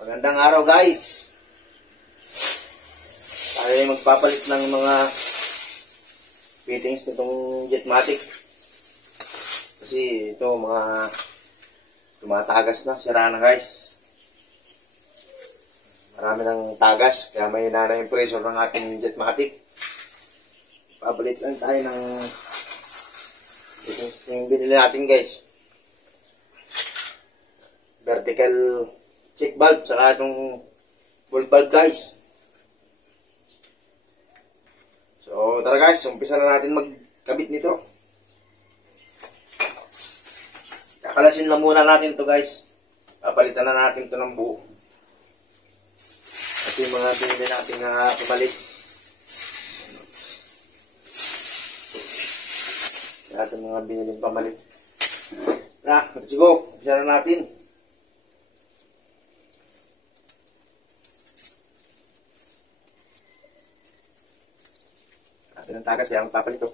Magandang araw guys. Tayo ay magpapalit ng mga fittings nitong Jetmatic. Kasi ito mga tumatagas na, sira na guys. Marami ng tagas, kaya may na yung pressure ng ating Jetmatic. Papalit lang tayo ng fittings yung binili natin guys. Vertical check valve, saka itong full valve guys. So tara guys, umpisa na natin magkabit nito. Kakalasin lang muna natin to guys. Papalitan na natin to ng buo. Ito yung mga binili natin na pumalit. Natin mga binili pamalit. Let's go, umpisa na natin. Ng tagas kaya magpapalit ito.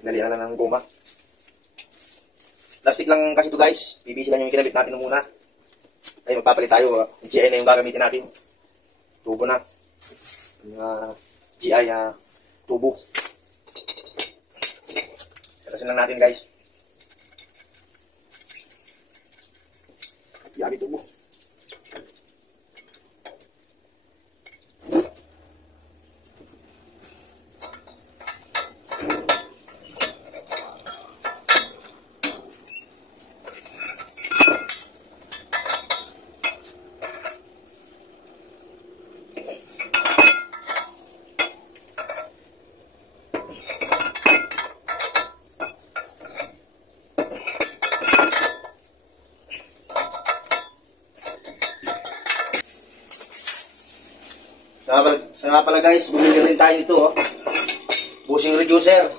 Pinalihan na ng goma. Plastic lang kasi ito guys. PVC lang yung kinabit natin muna. Ay magpapalit tayo. GI na yung gagamitin natin. Tubo na. GI tubo. Kalasin lang natin guys. GI tubo. Sa nga pala guys, bumili rin tayo ito bushing reducer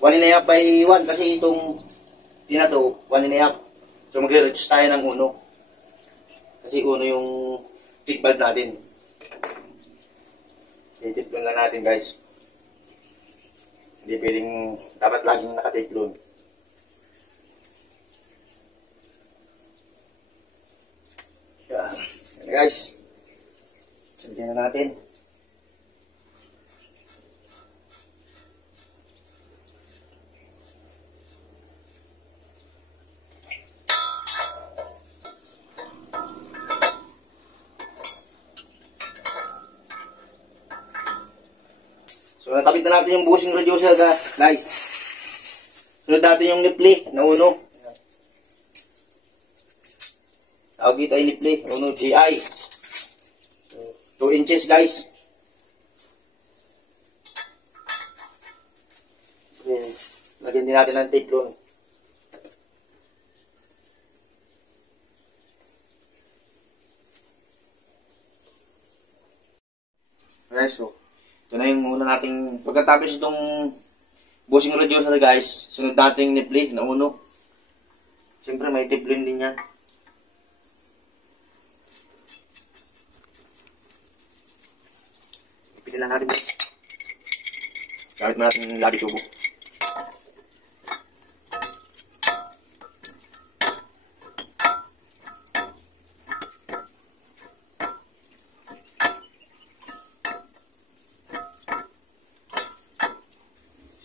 1.5 by 1 kasi itong to 1.5. So magre-reduce tayo ng 1 kasi 1 yung check valve natin. Titiplon lang natin guys. Hindi pwedeng, dapat laging nakatiplon. Yan guys, sundan na natin. So nakabit na natin yung bushing reducer guys. Sunod natin yung nipli na 1. Tawag dito ay nipli, 1 GI. 2 inches guys. Okay. Lagyan din natin ng teflon. Okay, so ito na yung muna nating pagkatapos itong bushing reducer guys, sunod natin yung nipli na 1. Siyempre may teflon din yan. Ipitin lang natin guys. Gamit mo natin yung labi tubo.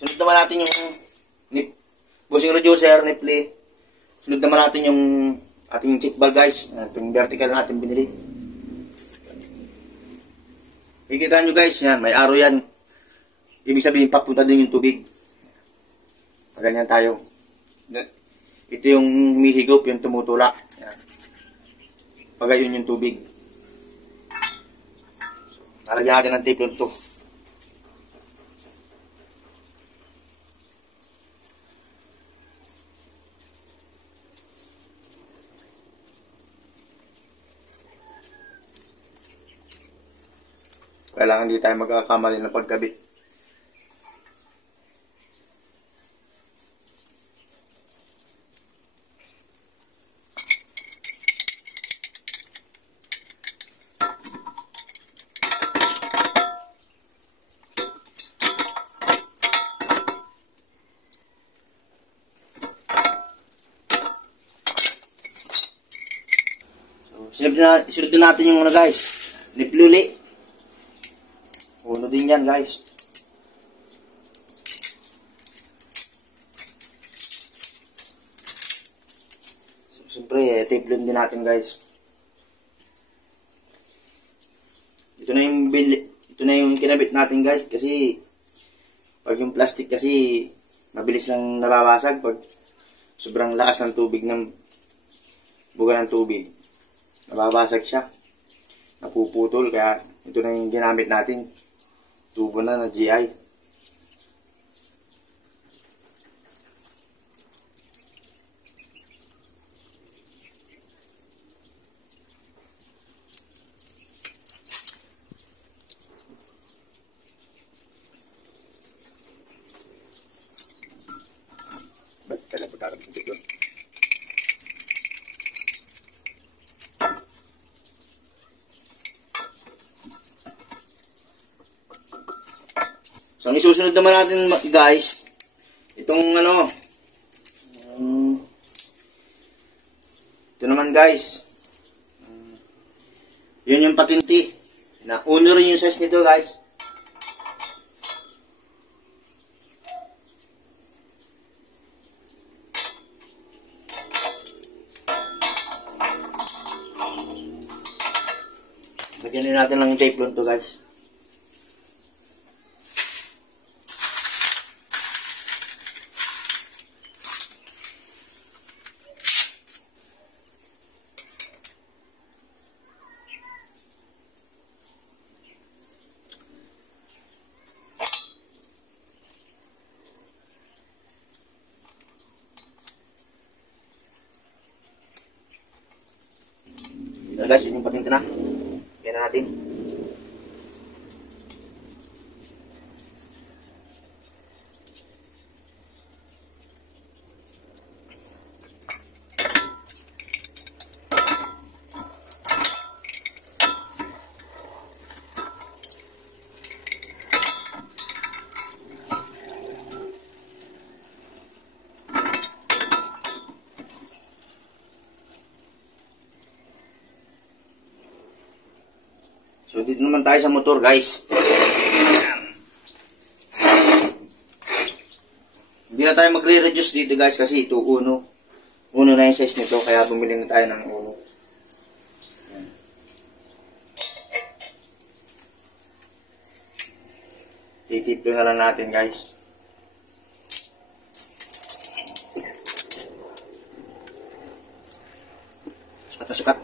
Sunod naman natin yung bushing reducer, nipli. Sunod naman natin yung ating check valve guys. Itong vertical natin binili. Kikita nyo guys, yan, may arrow yan. Ibig sabihin, papunta din yung tubig. Ganyan tayo. Ito yung humihigop, yung tumutulak. Yan. Pagayon yung tubig. So, nalagyan natin ng tape ito. Kailangan hindi tayo magkakamali ng pagkabit. Sunod din natin yung ano guys. Niplili. Uno din yan guys. So, siyempre, teflon din natin guys. Ito na yung kinabit natin guys kasi pag yung plastic kasi mabilis lang nababasag pag sobrang lakas ng tubig ng buga ng tubig. Nababasag siya. Napuputol kaya ito na yung ginamit natin. Tubo na GI. Ba't kailan pagkakabit yun? So, ang isusunod naman natin guys, itong ano, ito naman guys, yun yung patinti. Na uno rin yung size nito guys. Lagyan natin lang yung teflon to guys. Ito guys, yun yung patinti na. Yan na natin. So, dito naman tayo sa motor, guys. Hindi na tayo magre-reduce dito, guys, kasi ito, uno. Uno na yung size nito, kaya bumili na tayo ng uno. Titiplo na lang natin, guys. Sukat na sukat.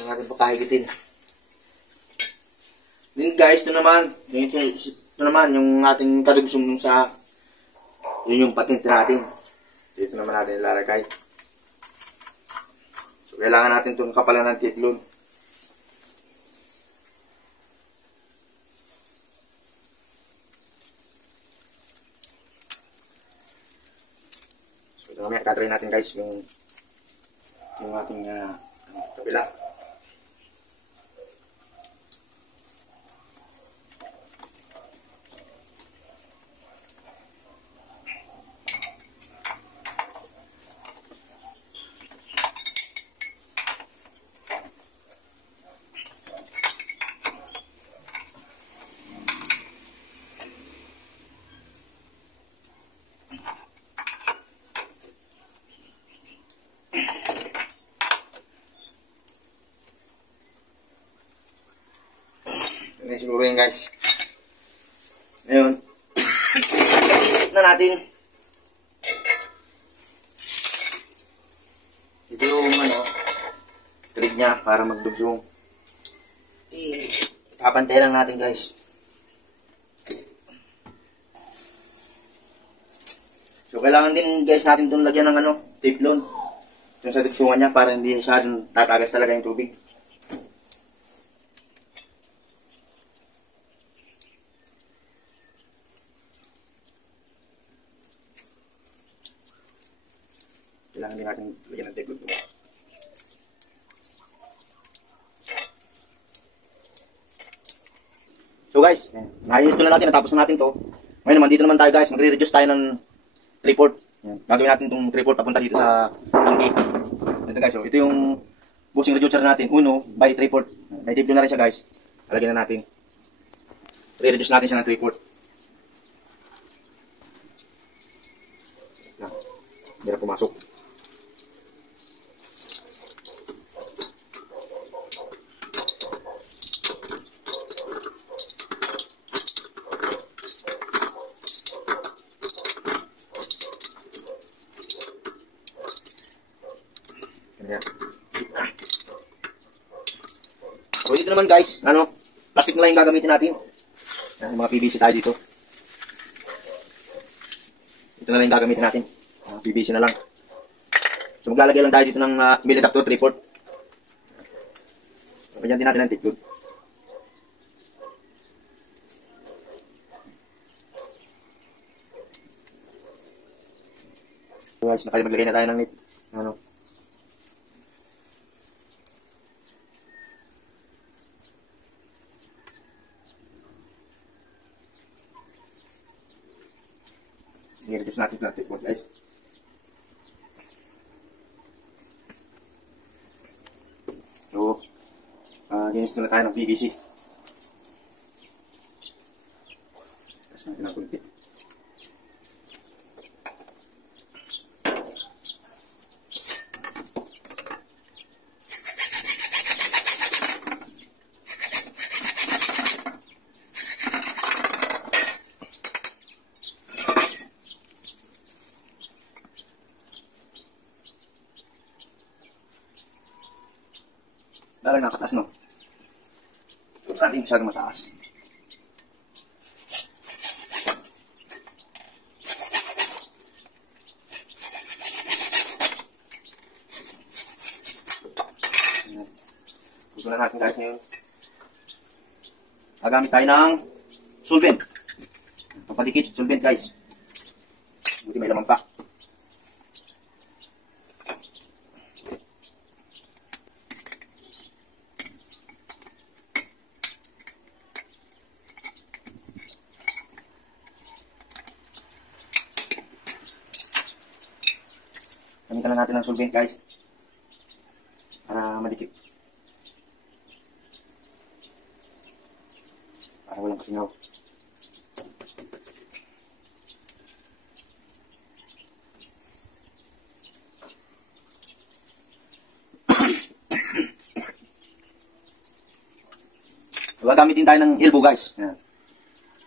Hindi natin pakahigitin. Then guys, ito naman yung ating kadugsong sa yun yung patinti natin. Dito naman natin ilalagay. So kailangan natin itong kapalan ng teflon. So ito naman tatry natin guys yung ating kabila. Okay, siguro yun guys. Ngayon, i-check na natin. Ito yung thread niya para magdugsong. Papantay lang natin guys. So, kailangan din guys natin doon lagyan ng teflon. Yung sa dugsungan niya para hindi masyadong tatagas talaga yung tubig. Kailangan din natin lagyan ng teflon. So guys, na-install na natin, natapos na natin to. Ngayon naman, dito naman tayo guys, magre-reduce tayo ng 3/4. Gagawin natin itong 3/4 papunta dito sa tangki. Ito guys, so, ito yung bushing reducer natin, 1/3/4. May teflon na rin siya guys. Lalagyan na natin. Re-reduce natin siya ng 3/4. Hindi na pumasok. So dito naman guys, plastic na lang yung gagamitin natin. Yung mga PVC tayo dito. Ito na lang yung gagamitin natin. PVC na lang. So maglalagay lang tayo dito ng mill adapter 3/4. Lagyan din natin ng teflon. So guys, maglagay na tayo ng net. I-reduce natin ng teflon guys. So, ginistro na tayo ng PVC. Tapos natin ang kulpit. Lalo nakataas, no? Hindi masyadong mataas. Ito na natin guys ngayon. Gagamit tayo ng solvent. Papadikit, solvent guys. Buti may lamang pa. Gamitan na natin ng solvent guys para madikit, para walang kasingaw. Gagamit din tayo ng elbow guys. Ayan.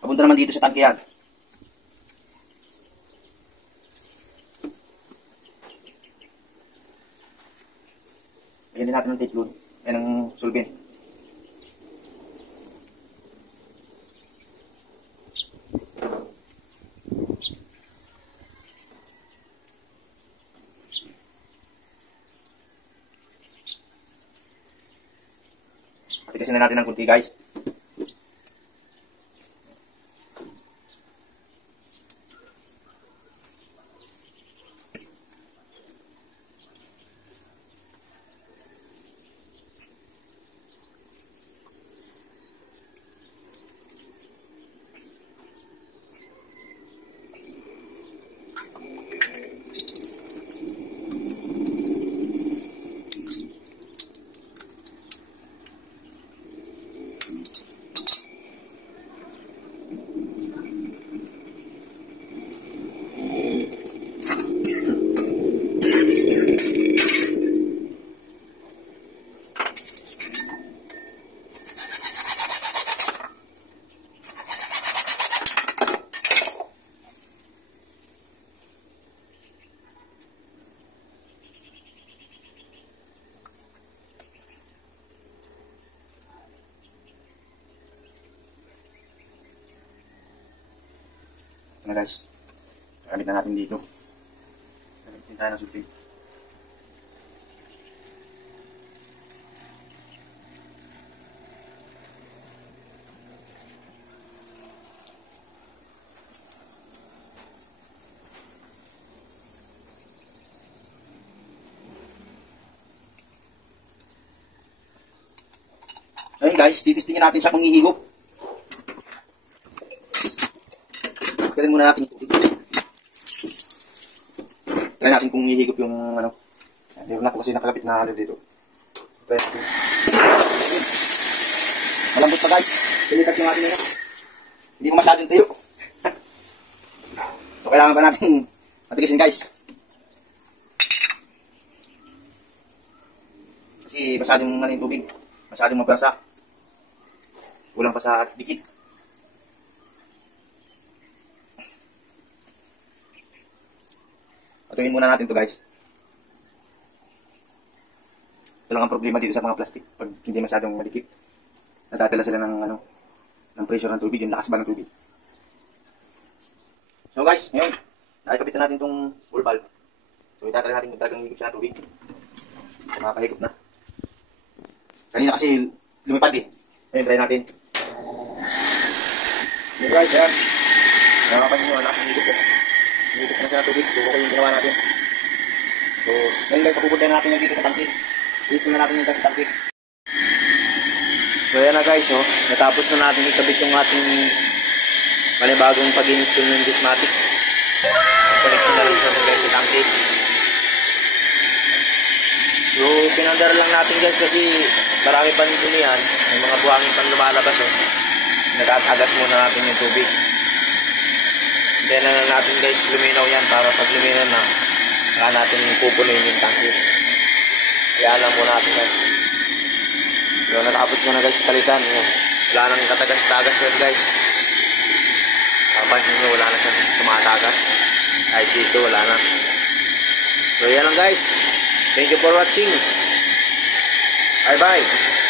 Papunta naman dito sa tangke yan. Lagyan din natin ng teflon. Ayan ang solvent. Patikasin na natin ng kunti guys. na guys. Gamit na natin dito. Gamit tayo ng sulpig. Ayun guys, titistingin natin siya kung hihigop. Kailan muna natin ito. Try natin kung hihigop yung ano. Hindi na po kasi nakalapit na dito. Try natin. Malambot pa guys. Pilitat yung ating ano. Hindi mo masyadong tuyo. So kailangan pa natin matigisin guys. Kasi masyadong ano yung tubig. Masyadong mapwersa. Kulang pa sa dikit. Patuloyin muna natin to guys. Ito lang ang problema dito sa mga plastic. Pag hindi masyadong madikit, nadadala sila ng ano, ng pressure ng tubig, yung lakas ba ng tubig. So guys, ngayon, nakikabit na natin itong full valve. So itatry natin kung talagang higop siya ng tubig. So makakahigop na. Kanina kasi lumipad eh. Ngayon, try natin. So guys, yan. Nakakapansin nyo, nakakahigop ko. Higop na siya ng tubig. So okay yung ginawa natin. So ngayon guys, papupuntahin natin yung dito sa tangkid. Ilis na natin yung sa tangkid. So yan na guys, oh. Natapos na natin ikabit yung ating panibagong pag-install ng Ditmatic. Connect na rin siya guys sa tangkid. So pinandar lang natin guys kasi marami pa nito niyan. May mga buhangin pang lumalabas oh. Nag-agas muna natin yung tubig. Then na natin guys luminaw yan para pag luminaw na saka natin pupunin yung tangkid. Kaya alam muna natin guys. So natapos ko na guys palitan. Wala nang katagas-tagas yan guys. Pansin nyo wala na siyang tumatagas. Kahit dito wala na. So yan lang guys. Thank you for watching. Bye bye.